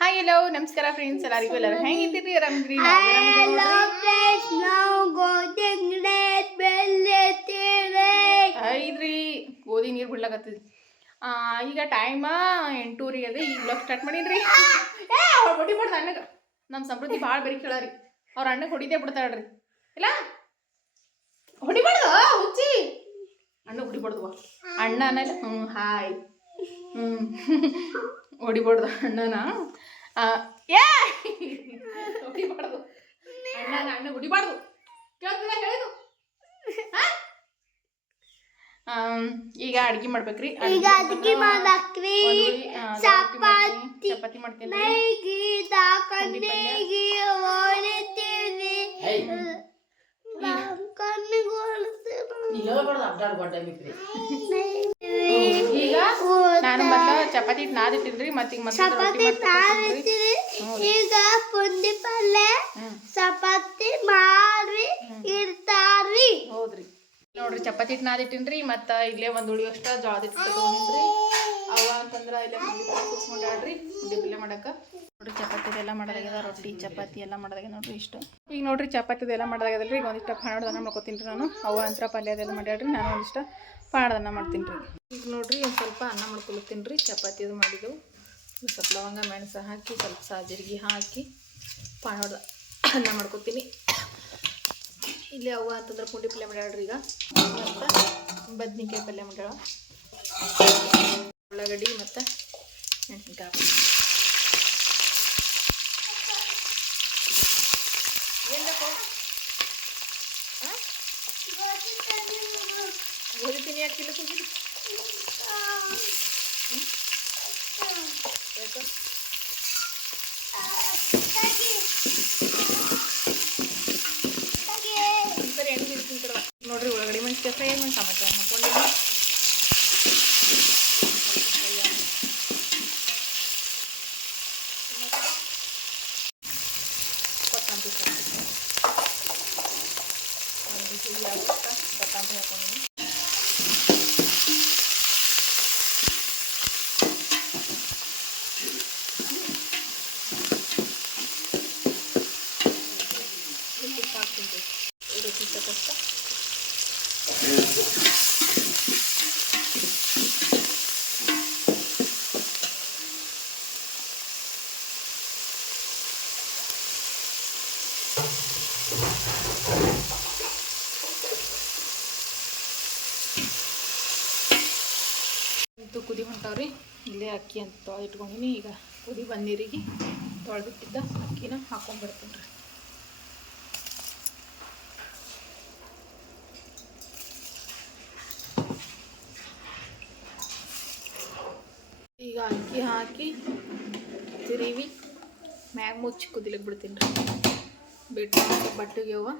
Hi ಎಲ್ಲೋ ನಮಸ್ಕಾರ friends ಎಲ್ಲರಿಗೂ ಎಲ್ಲರೂ ಹೆಂಗಿದ್ದೀರಿ ಆರಾಮಿದ್ರಿ Hello, friends. Now go to English. ಬೆಳೆಯುತ್ತೇವೆ. ಐದ್ರಿ ಗೋಧಿ ನೀರು ಬಿಡ್ಲಾಕತ್ತದ ಈಗ ಟೈಮ ಎಂಟೂರಿ ಅದ. ಈಗ ಬ್ಲಾಗ್ ಸ್ಟಾರ್ಟ್ ಮಾಡೀನ್ರಿ ಏ ಅವ್ರು ಹೊಡಿಬಾರ್ದು ಅಣ್ಣಗೆ ನಮ್ಮ ಸಮೃದ್ಧಿ ಭಾಳ ಬೆರಿ ಕೇಳಾರಿ. ಅವ್ರ ಅಣ್ಣಗೆ ಹೊಡಿದೇ ಬಿಡ್ತಾಳ್ರಿ. ಇಲ್ಲ? ಹೊಡಿಬಾರ್ದು ಹುಚ್ಚಿ. ಅಣ್ಣ ಹೊಡಿಬಾರ್ದು ವಾ. ಅಣ್ಣ ಅನ್ನಲ್ಲ ಹ್ಞೂ ಹಾಯ್ ಹ್ಞೂ ಹೊಡಿಬಾರ್ದು ಅಣ್ಣನ. ಆ, ಏ! ಹೊಡಿಬಾರ್ದು. ಅಣ್ಣನ ಅಣ್ಣ ಹೊಡಿಬಾರ್ದು. ಕೇಳ್ತಿಲ್ಲ ಹೇಳಿದು ಹಾ? ಆಮ್, ಈಗ ಅಡ್ಗೆ ಮಾಡ್ಬೇಕ್ರಿ. ಈಗ ಅಡ್ಗೆ ಮಾಡ್ಬೇಕ್ರಿ. ಚಪಾತಿ. ಚಪಾತಿ ಮಾಡ್ತೀನಿ. ಹೊಡಿತೀವಿ. ಕಣ್ಣಿಗೆ ಚಪಾತಿ ಹಿಟ್ಟು ತಿನ್ರಿ ಮತ್ತೆ ಈಗ ಮತ್ತೆ ಚಪಾತಿ ಈಗ ಪುಂಡಿ ಪಲ್ಯ ಹ್ಮ್. ಚಪಾತಿ ಮಾಡಿ ಇರ್ತಾರ್ರಿ ಹೌದ್ರಿ. ನೋಡ್ರಿ ಚಪಾತಿ ಹಿಟ್ಟು ನಾದಿಟ್ಟಿನ್ರಿ ಮತ್ತೆ ಇಲ್ಲೇ ಒಂದು ಉಳಿಯೋಷ್ಟ ಜೋಳದ ಹಿಟ್ಟು ತಗೊಂಡಿನ್ರಿ ಅವ ಅಂತಂದ್ರೆ ಇಲ್ಲೇ ಮುಂದೆ ಪಲ್ಯ ಮಾಡಕ್ಕೆ ನೋಡ್ರಿ ಚಪಾತಿ ಎಲ್ಲ ಮಾಡೋದಾಗ್ಯದ ರೊಟ್ಟಿ ಚಪಾತಿ ಎಲ್ಲ ಮಾಡೋದಾಗ್ಯದ ನೋಡ್ರಿ ಇಷ್ಟು. ಈಗ ನೋಡ್ರಿ ಚಪಾತಿ ಎಲ್ಲ ಮಾಡೋದಾಗ್ಯದಲ್ರಿ ಈಗ ಒಂದಿಷ್ಟು ಹಣ ಮಾಡ್ಕೊತೀನಿ ನಾನು. ಅವ ಅಂತರ ಪಲ್ಯ ಅದೆಲ್ಲ ಮಾಡ್ಯಾಡ್ರಿ ನಾನು ಒಂದಿಷ್ಟು ಪಾಣದನ್ನ ಮಾಡ್ತೀನಿ ರೀ. ಈಗ ನೋಡ್ರಿ, ಒಂದು ಸ್ವಲ್ಪ ಅನ್ನ ಮಾಡ್ಕೊಳ್ತೀನಿ ರೀ. ಚಪಾತಿ ಅದು ಮಾಡಿದೆವು. ಸ್ವಲ್ಪ ಲವಂಗ, ಮೆಣಸು ಹಾಕಿ, ಸ್ವಲ್ಪ ಸಾಜಿರ್ಗಿ ಜೀರಿಗೆ ಹಾಕಿ ಪಾಡ ಅನ್ನ ಮಾಡ್ಕೊತೀನಿ. ಇಲ್ಲಿ ಅವ್ವ ಅಂತಂದ್ರೆ ಪುಂಡಿ ಪಲ್ಯ ಮಾಡ್ಯಾಳ್ರಿ ಈಗ. ಮತ್ತು ಬದ್ನಿಕಾಯಿ ಪಲ್ಯ ಮಾಡ್ಯಾಳ. ಉಳ್ಳಾಗಡ್ಡಿ ಮತ್ತು ಮೆಣಸಿನ್ಕಾಯಿ. ಏನು ಬೇಕು ಹಾಂ ತಿನ್ನಿ ಯಾಕೆ ಕಿಲೋ ಕುಂತಿದ್ದಿ ಯಾಕೆ ಸರಿ ಕಡೆ ನೋಡ್ರಿ ಒಳಗಡೆ ಮೆಣಸಿನ್ಕಾಯಿ ಫ್ರೈ ಮಾಡಿ ಟಮಾಟೊ ಹಾಕೊಂಡಿನಿ ಇದು ಕುದಿ ಹೊಂಟಾವ್ರಿ. ಇಲ್ಲೇ ಅಕ್ಕಿ ಅಂತ ತೊಳೆದಿಟ್ಕೊಂಡಿನಿ. ಈಗ ಕುದಿ ಬಂದಿರಿಗೆ ತೊಳೆದಿಟ್ಟಿದ್ದ ಅಕ್ಕಿನ ಹಾಕೊಂಡ್ಬಿಡ್ತೀನಿ ರೀ ಈಗ ಅಕ್ಕಿ ಹಾಕಿ ತಿರುವಿ. ಮ್ಯಾಗ ಮುಚ್ಚಿ ಕುದಿಲಿಕ್ಕೆ ಬಿಡ್ತೀನಿ ರೀ. ಬಿಟ್ಟು ಬಟ್ಟೆಗೆ ಹೋಗ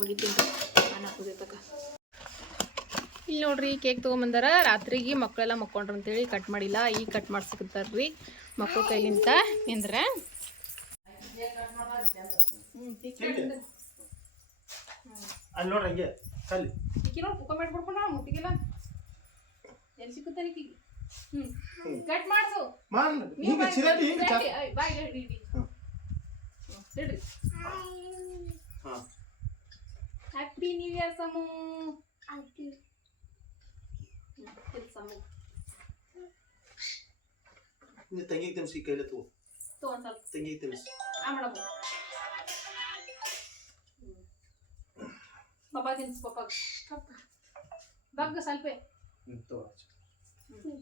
ಒಗಿತೀನಿ ರೀ. ಅನ್ನ ಕುದಿತಕ್ಕ ಇಲ್ಲಿ ನೋಡ್ರಿ ಕೇಕ್ ತೊಗೊಂಬಂದಾರ. ರಾತ್ರಿಗೆ ಮಕ್ಕಳೆಲ್ಲ ಮಕ್ಕೊಂಡ್ರು ಅಂತೇಳಿ ಕಟ್ ಮಾಡಿಲ್ಲ. ಈಗ ಕಟ್ ಮಾಡ್ಸಕತ್ತಾರ್ರಿ ಮಕ್ಕಳು ಕೈಲಿಂತ ನಿಂದ್ರ. ಅಲ್ಲಿ ನೋಡ್ರಿ ಹಂಗೆ ಕಲ್ಲಿ. ಈಕಿ ನೋಡಿ ಕುಕ್ಕ ಮಾಡ್ಬಿಡ್ಕೊಂಡ ಮುಟ್ಟಿಗೆಲ್ಲ ಎಲ್ಲಿ ಸಿಕ್ಕುತ್ತಾನೆ ಈಕಿಗೆ? ಕಟ್ ಮಾಡ್ಸು ಮಾಡ್ಲಿ ಹಿಂಗೆ ಚಿರಾಟಿ ಹಿಂಗೆ ಚಾ ಬಾಯ್ ಹಿಡಿ ಹಿಡಿ ಹ್ಮ್. ಹಿಡ್ರಿ ಹಾಂ ಹ್ಯಾಪಿ ನ್ಯೂ ಇಯರ್ ಸಮು ಇದು ಸಮು ನೀವು ತಂಗಿಗೆ ತಿನ್ಸಿ ಕೈಲಿ ತಗೋ ತೋ ಒಂದು ಸ್ವಲ್ಪ ತಂಗಿಗೆ ತಿನ್ಸಿ ಆ ಮಾಡಮ್ಮ ಪಪ್ಪ ತಿನ್ಸು ಪಪ್ಪ ಬಗ್ಗ ಸ್ವಲ್ಪ ಹ್ಞೂ ತಗೋ ನೀಡಿ ಮಗ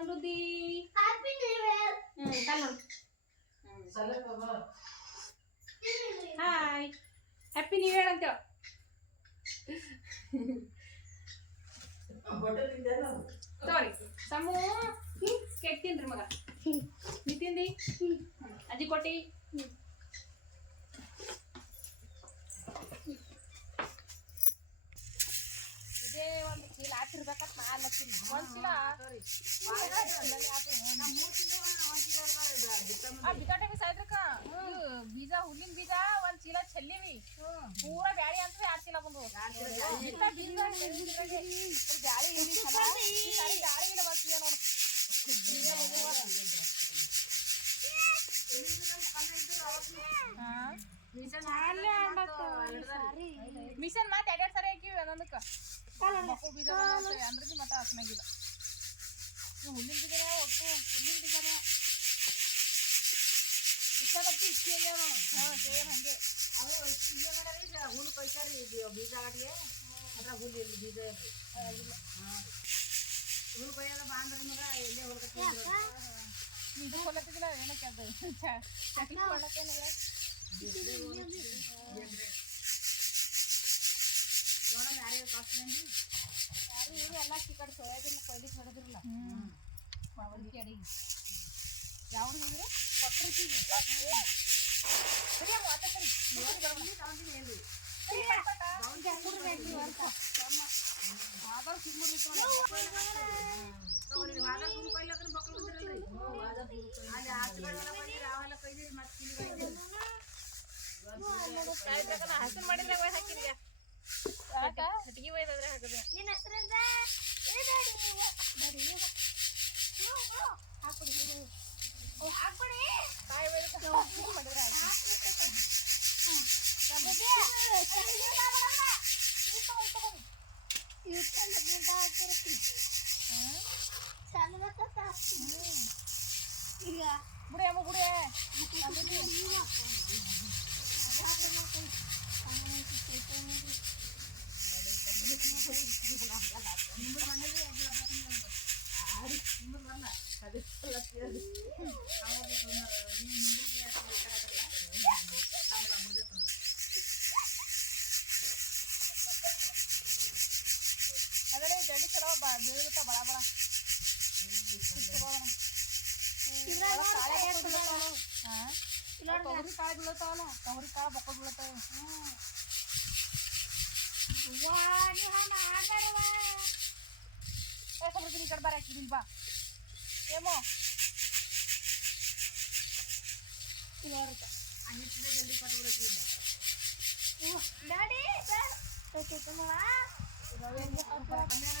సమృద్ధి హ్యాపీ న్యూ ఇయర్ కలం సలే బాబా. హాయ్ హ్యాపీ న్యూ ఇయర్ అంతే. సారీ సమూ కేక్ ತಿನ್ರಿ ಮಗ ನೀ ತಿಂದಿ ಅಜ್ಜಿ ಕೊಟ್ಟಿ ಇದೇ ಒಂದು ಚೀಲ ಹಾಕಿರ್ಬೇಕಂತ ನಾ ಅಲ್ಲತ್ತೀನಿ ಒಂದ್ ಚೀಲ ಆ ಬಿಕಾಟೆ ಬೀಜ ಐತ್ರಕ್ಕ ಬೀಜ ಹುಲ್ಲಿನ ಬೀಜ ಒಂದ್ ಚೀಲ ಚೆಲ್ಲಿವಿ. ಪೂರ ಬ್ಯಾಳಿ ಅಂತ ಎರಡ್ ಚೀಲ ಬಂದು ಇಂಥ ಬೀಜ ಬ್ಯಾಳಿ ಇಲ್ಲಿ ಸಲ ಈ ಸಾರಿ ಬ್ಯಾಳಿ ಇಲ್ಲ ಒಂದ್ ಚೀಲ ನೋಡು. ಮಿಷನ್ ಮತ್ತೆ ಎರಡೆರಡು ಸರಿ ಹಾಕಿವಿ ಒಂದೊಂದಕ್ಕ. ಮಕ್ಕಳು ಬೀಜ ಅಂದ್ರಿಗೆ ಮತ್ತೆ ಹಸ್ನಾಗಿಲ್ಲ ಬೀಜನೇ ಒಟ್ಟು ಹುಲ್ಲಿನ ಬೀಜನೇ ಹಾಂ ಸೇಮ್ ಹಂಗೆ ಹುಲ್ಲು ಕೊಯ್ತಾರಿ ಬೀಜ ಆಡಿಗೆ ಅದ್ರ ಹುಲ್ಲು ಬೀಜ ಹುಲ್ಲು ಕೊಯ್ಯೋದ ಮಗ ಎಲ್ಲೇ ಹೊಲ್ಕತ್ತಿ ಇದು ಹೊಲತ್ತಿದಿಲ್ಲ ಏನಕ್ಕೆ ಅದು ನೋಡೋಣ ಯಾರ್ಯಾರು ಕಾಸ್ಟ್ ಬಂದಿ ಯಾರು ಇವ್ರು ಎಲ್ಲ ಈ ಕಡೆ ಸೋಯಾಬೀನ್ ಕೊಯ್ಲಿಕ್ಕೆ ಹೊಡೆದ್ರಲ್ಲ ಮಾವಳಿಗೆ ಅಡಿಗೆ ಯಾವ್ದು ಇವರು ಕೊಟ್ಟರಿಗೆ ಸರಿ ಮಾತ ಸರಿ ಹಟ್ಟಿಗೆ ಒಯ್ದಾದ್ರೆ ಹಾಕಿದೆ ನಿನ್ನ ಹೆಸರಿಂದ ಏ ಡ್ಯಾಡಿ ಡ್ಯಾಡಿ ಹಾಕ್ಬಿಡಿ ಓ ಹಾಕ್ಬಿಡಿ ಕಾಯಿ ಒಯ್ದು ಮಾಡಿದ್ರೆ ಆಯ್ತು ಈಗ ಬುಡಿ ಅಮ್ಮ ಬುಡಿ ಅದರಲ್ಲಿ ಜಲ್ದಿ ಚಲೋ ಬಾ ಬೀಳುತ್ತ ಬಳ ಬಳ ತೊಗರಿ ಕಾಳು ಬೀಳತಾವಲ್ಲ ತೊಗರಿ ಕಾಳು ಬೊಕ್ಕ ಬೀಳತಾವ ಏ ಸಮೃದ್ಧಿ ಈ ಕಡೆ ಬಾರ ಇಲ್ಲಿ ಬಾ ಏಮೋ ಡ್ಯಾಡಿ ಮಮ್ಮಿಗೆ ನೋಡಿ ಸಮುದ್ರ ಅವನಿಗೆ ಹೊಡೆದು ತಳಗ್ ಹಾಕಿ ಮ್ಯಾಕ್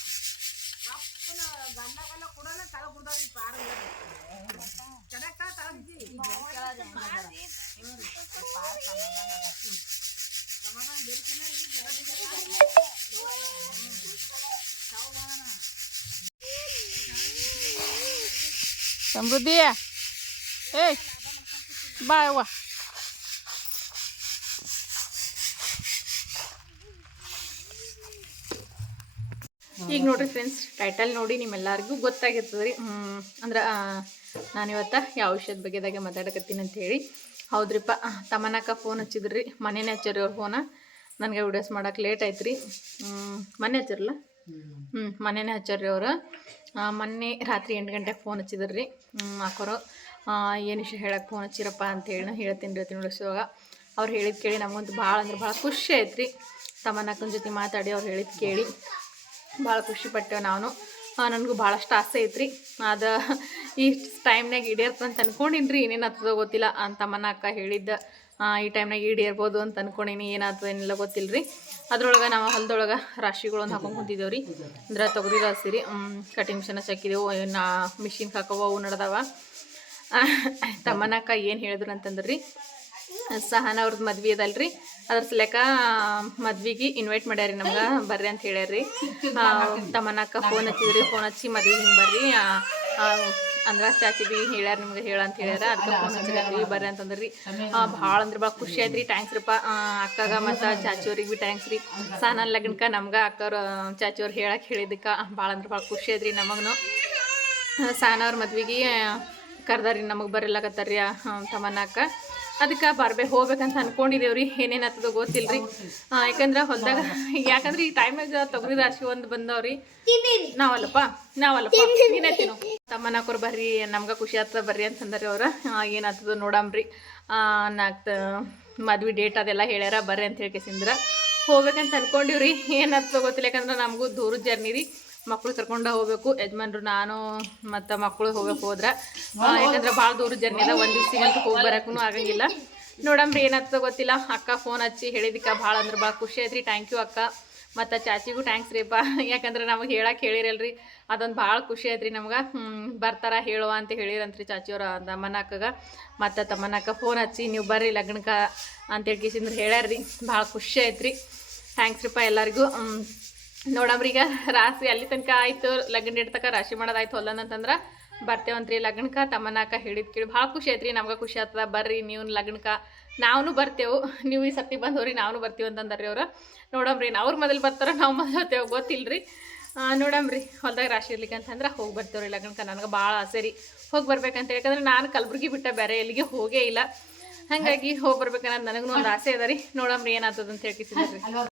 ಗಂಡಗೆಲ್ಲ ಕೊಡೋಣ ತಳ ಬಿಡ್ದಾರಿ ಪಾರ ಕರೆಕ್ಟ ತಳ ಬಿದ್ದಿ ಸಮಾಧಾನ ಬೇರೆ ರೀ ಜಗ ಸಮೃದ್ಧಿ, ಏಯ್, ಬಾ ಈಗ ನೋಡ್ರಿ ಫ್ರೆಂಡ್ಸ್ ಟೈಟಲ್ ನೋಡಿ ನಿಮ್ಮೆಲ್ಲರಿಗೂ ಗೊತ್ತಾಗಿರ್ತದೆ ರೀ ಅಂದ್ರೆ ನಾನಿವತ್ತು ಯಾವ ವಿಷಯದ ಬಗ್ಗೆದಾಗೆ ಮಾತಾಡಕತ್ತೀನಿ ಅಂತ ಹೇಳಿ. ಹೌದ್ರಿಪ್ಪ ತಮ್ಮನಕ ಫೋನ್ ಹಚ್ಚಿದ್ರಿ. ಮನೆನೇ ಹಚ್ಚಾರಿ ಅವ್ರ ಫೋನ ನನಗೆ ವಿಡಿಯೋಸ್ ಮಾಡಕ್ಕೆ ಲೇಟ್ ಆಯ್ತು ರೀ ಮನೆ ಹಚ್ಚಿರಲ್ಲ ಹ್ಞೂ ಮನೆನೇ ಹಚ್ಚಾರಿ ಅವರು. ಮೊನ್ನೆ ರಾತ್ರಿ ಎಂಟು ಗಂಟೆಗೆ ಫೋನ್ ಹಚ್ಚಿದ್ರು. ರೀ ಅಕ್ಕೋರು ಏನು ವಿಷಯ ಹೇಳಕ್ಕೆ ಫೋನ್ ಹಚ್ಚಿರಪ್ಪ ಅಂತ ಹೇಳಿ ಹೇಳ್ತೀನಿ ರೀ ತಿಳಿಸುವಾಗ ಅವ್ರು ಹೇಳಿದ್ ಕೇಳಿ ನಮಗಂತೂ ಭಾಳ ಅಂದ್ರೆ ಭಾಳ ಖುಷಿ ಆಯ್ತು ರೀ ತಮ್ಮನಕ್ಕನ ಜೊತೆ ಮಾತಾಡಿ ಅವ್ರು ಹೇಳಿದ್ ಕೇಳಿ. ಭಾಳ ಖುಷಿ ಪಟ್ಟೆವು ನಾನು ನನಗೂ ಭಾಳಷ್ಟು ಆಸೆ ಐತ್ರಿ. ಅದು ಈ ಟೈಮ್ನಾಗ ಈಡೇರ್ತದೆ ಅಂತ ಅನ್ಕೊಂಡಿನಿ ರೀ ಏನೇನು ಆಗ್ತದೋ ಗೊತ್ತಿಲ್ಲ ಅಂತ ಅಕ್ಕ ಹೇಳಿದ್ದ. ಈ ಟೈಮ್ನಾಗ ಈಡೇರ್ಬೋದು ಅಂತ ಅನ್ಕೊಂಡಿನಿ ಏನಾಗ್ತದೆ ಏನಿಲ್ಲ ಗೊತ್ತಿಲ್ಲ ರೀ ಅದ್ರೊಳಗೆ ನಾವು ಹೊಲದೊಳಗೆ ರಾಶಿಗಳೊಂದು ಹಾಕೊಂಡು ಕುಂತಿದ್ದೇವೆ ರೀ ಅಂದ್ರೆ ತೊಗರಿ ರಾಸಿ ರೀ ಕಟಿಂಗ್ ಮಿಷನ್ ಹಚ್ಚಾಕಿದೆವು ಏನು ಮಿಷಿನ್ಗೆ ಹಾಕವ, ಅವು ನಡೆದವ. ತಮ್ಮನಕ್ಕ ಏನು ಹೇಳಿದ್ರು ಅಂತಂದ್ರೆ ರೀ ಸಹನ ಅವ್ರದ್ದು ಮದ್ವೆ ಅದಲ್ರಿ. ಅದ್ರ ಸಲಕ ಮದ್ವಿಗೆ ಇನ್ವೈಟ್ ಮಾಡ್ಯಾರಿ ನಮ್ಗೆ. ಬರ್ರಿ ಅಂತ ಹೇಳ್ಯಾರಿ. ತಮ್ಮನಕ್ಕ ಫೋನ್ ಹಚ್ಚಿದ್ರಿ. ಫೋನ್ ಹಚ್ಚಿ ಮದ್ವೆ ಹಿಂಗೆ ಬರ್ರಿ. ಅಂದ್ರ ಚಾಚಿ ಬಿ ಹೇಳ್ಯಾರ ನಿಮ್ಗೆ ಹೇಳ ಅಂತ ಹೇಳ್ಯಾರ. ಅದಕ್ಕೆ ಫೋನ್ ಹಚ್ಚಿದ್ರಿ. ಬರ್ರಿ ಅಂತಂದ್ರಿ. ಭಾಳ ಅಂದ್ರೆ ಭಾಳ ಖುಷಿ ಆಯ್ತ್ರಿ. ಥ್ಯಾಂಕ್ಸ್ ರೀಪ್ಪ ಆ, ಅಕ್ಕಗ ಮತ್ತು ಚಾಚಿಯವ್ರಿಗೆ ಬಿ ಟ್ಯಾಂಕ್ಸ್ ರೀ. ಸಾನ ಲಗ್ನಕ್ಕೆ ನಮ್ಗೆ ಅಕ್ಕವ್ರು ಚಾಚಿಯವ್ರು ಹೇಳಕ್ಕೆ ಹೇಳಿದ್ದಕ್ಕೆ ಭಾಳ ಅಂದ್ರೆ ಭಾಳ ಖುಷಿ ಐತ್ರಿ ನಮಗೂ ಸಾನವ್ರ ಮದ್ವೆಗೆ ಕರ್ದಾರಿ ನಮಗೆ ಬರಲಾಕತ್ತಾರ್ರಿ ತಮ್ಮನಕ್ಕ. ಅದಕ್ಕೆ ಬರ್ಬೇ ಹೋಗ್ಬೇಕಂತ ಅನ್ಕೊಂಡಿದೇವ್ರಿ. ಏನೇನು ಆಗ್ತದೋ ಗೊತ್ತಿಲ್ರಿ. ಆ, ಯಾಕಂದ್ರೆ ಹೊಲ್ದಾಗ ಯಾಕಂದ್ರೆ ಈ ಟೈಮಾಗ ತೊಗರಿ ರಾಶಿ ಒಂದು ಬಂದವ್ರಿ. ನಾವಲ್ಲಪ್ಪ ನಾವಲ್ಲಪ್ಪ. ನೀನೇ ತಮ್ಮ ತಮ್ಮನಕ್ಕವ್ರು ಬರ್ರಿ ನಮ್ಗೆ ಖುಷಿ ಆಗ್ತದ ಬರ್ರಿ ಅಂತಂದ್ರಿ ಅವ್ರು. ಏನಾಗ್ತದ ನೋಡಂಬ್ರಿ ನಾಲ್ಕು ಮದ್ವೆ ಡೇಟ್ ಅದೆಲ್ಲ ಹೇಳ್ಯಾರ ಬರ್ರಿ ಅಂತ ಹೇಳ್ಕೇಸಿಂದ್ರ ಹೋಗ್ಬೇಕಂತ ಅನ್ಕೊಂಡಿವ್ರಿ. ಏನಾಗ್ತದ ಗೊತ್ತಿಲ್ಲ ಯಾಕಂದ್ರೆ ನಮಗೂ ದೂರದ ಜರ್ನಿ ರೀ. ಮಕ್ಳು ಕರ್ಕೊಂಡು ಹೋಗ್ಬೇಕು. ಯಜಮಾನ್ರು, ನಾನು ಮತ್ತು ಮಕ್ಕಳು ಹೋಗ್ಬೇಕು ಹೋದ್ರೆ. ಯಾಕಂದ್ರೆ ಭಾಳ ದೂರ ಜರ್ನಿ ಅದ, ಒಂದು ದಿವ್ಸಿಗಂತೂ ಹೋಗಿ ಬರೋಕ್ಕೂ ಆಗಂಗಿಲ್ಲ. ನೋಡಂಬ್ರಿ ಏನಾಗ್ತದ ಗೊತ್ತಿಲ್ಲ. ಅಕ್ಕ ಫೋನ್ ಹಚ್ಚಿ ಹೇಳಿದಕ್ಕ ಭಾಳ ಅಂದ್ರೆ ಭಾಳ ಖುಷಿ ಐತ್ರಿ ಥ್ಯಾಂಕ್ ಯು ಅಕ್ಕ. ಮತ್ತು ಚಾಚಿಗೂ ಥ್ಯಾಂಕ್ಸ್ ರೀಪ್ಪ ಯಾಕಂದ್ರೆ ನಮಗೆ ಹೇಳಕ್ಕೆ ಹೇಳಿರಲ್ರಿ. ಅದೊಂದು ಭಾಳ ಖುಷಿ ಐತ್ರಿ ನಮ್ಗೆ. ಬರ್ತಾರ, ಹೇಳುವ ಅಂತ ಹೇಳಿರಂತ್ರಿ ಚಾಚಿಯವ್ರ ತಮ್ಮನಕ್ಕಗ ಮತ್ತು ತಮ್ಮನಕ್ಕ ಫೋನ್ ಹಚ್ಚಿ, ನೀವು ಬರ್ರಿ ಲಗ್ನಕ್ಕೆ. ಅಂತ ಹೇಳ್ಕಿಸಿಂದ್ರೆ ಹೇಳ್ಯಾರ್ರಿ. ಭಾಳ ಖುಷಿ ಐತ್ರಿ ಥ್ಯಾಂಕ್ಸ್ ರೀಪ್ಪ ಎಲ್ಲರಿಗೂ. ಈಗ ರಾಶಿ ಅಲ್ಲಿ ತನಕ ಆಯ್ತು ಲಗ್ನ ಇಡ್ತಕ ರಾಶಿ ಮಾಡೋದಾಯ್ತು ಹೊಲ್ಲಂತಂದ್ರೆ ಬರ್ತೇವಂತ್ರಿ ಲಗ್ನಕ ತಮ್ಮನಾಕ ಹೇಳಿದ್ ಕೇಳಿ. ಭಾಳ ಖುಷಿ ಐತ್ರಿ ನಮ್ಗೆ ಖುಷಿ ಆಗ್ತದ. ಬರ್ರಿ ನೀವು ಲಗ್ನಕ ನಾವು ಬರ್ತೇವೆ. ನೀವು ಈ ಸರ್ತಿ ಬಂದವ್ರಿ ನಾವು ಬರ್ತೀವಿ ಅಂತಂದ್ರಿ ಅವ್ರು. ನೋಡಮ್ರಿ ಅವ್ರು ಮೊದಲು ಬರ್ತಾರ ನಾವು ಮೊದಲು ಬರ್ತೇವೆ ಗೊತ್ತಿಲ್ರಿ. ಆ, ನೋಡಮ್ರಿ ಹೊಲ್ದಾಗ ರಾಶಿ ಇರ್ಲಿಕ್ಕೆ ಅಂತಂದ್ರೆ ಹೋಗಿ ಬರ್ತೇವ್ರಿ ಲಗ್ನಕ್ಕೆ. ನನಗೆ ಭಾಳ ಆಸೆ ರೀ. ಹೋಗಿ ಬರ್ಬೇಕಂತ ಯಾಕಂದ್ರೆ ನಾನು ಕಲಬುರ್ಗಿ ಬಿಟ್ಟ ಬೇರೆ ಎಲ್ಲಿಗೆ ಹೋಗೇ ಇಲ್ಲ. ಹಾಗಾಗಿ ಹೋಗಿ ಬರ್ಬೇಕನ್ನೋದು ನನಗೂ ಒಂದು ಆಸೆ ಅದ ರೀ. ನೋಡಮ್ರಿ ಏನಾಗ್ತದ ಅಂತ ಹೇಳ್ಕಿಸಿದ್ರಿ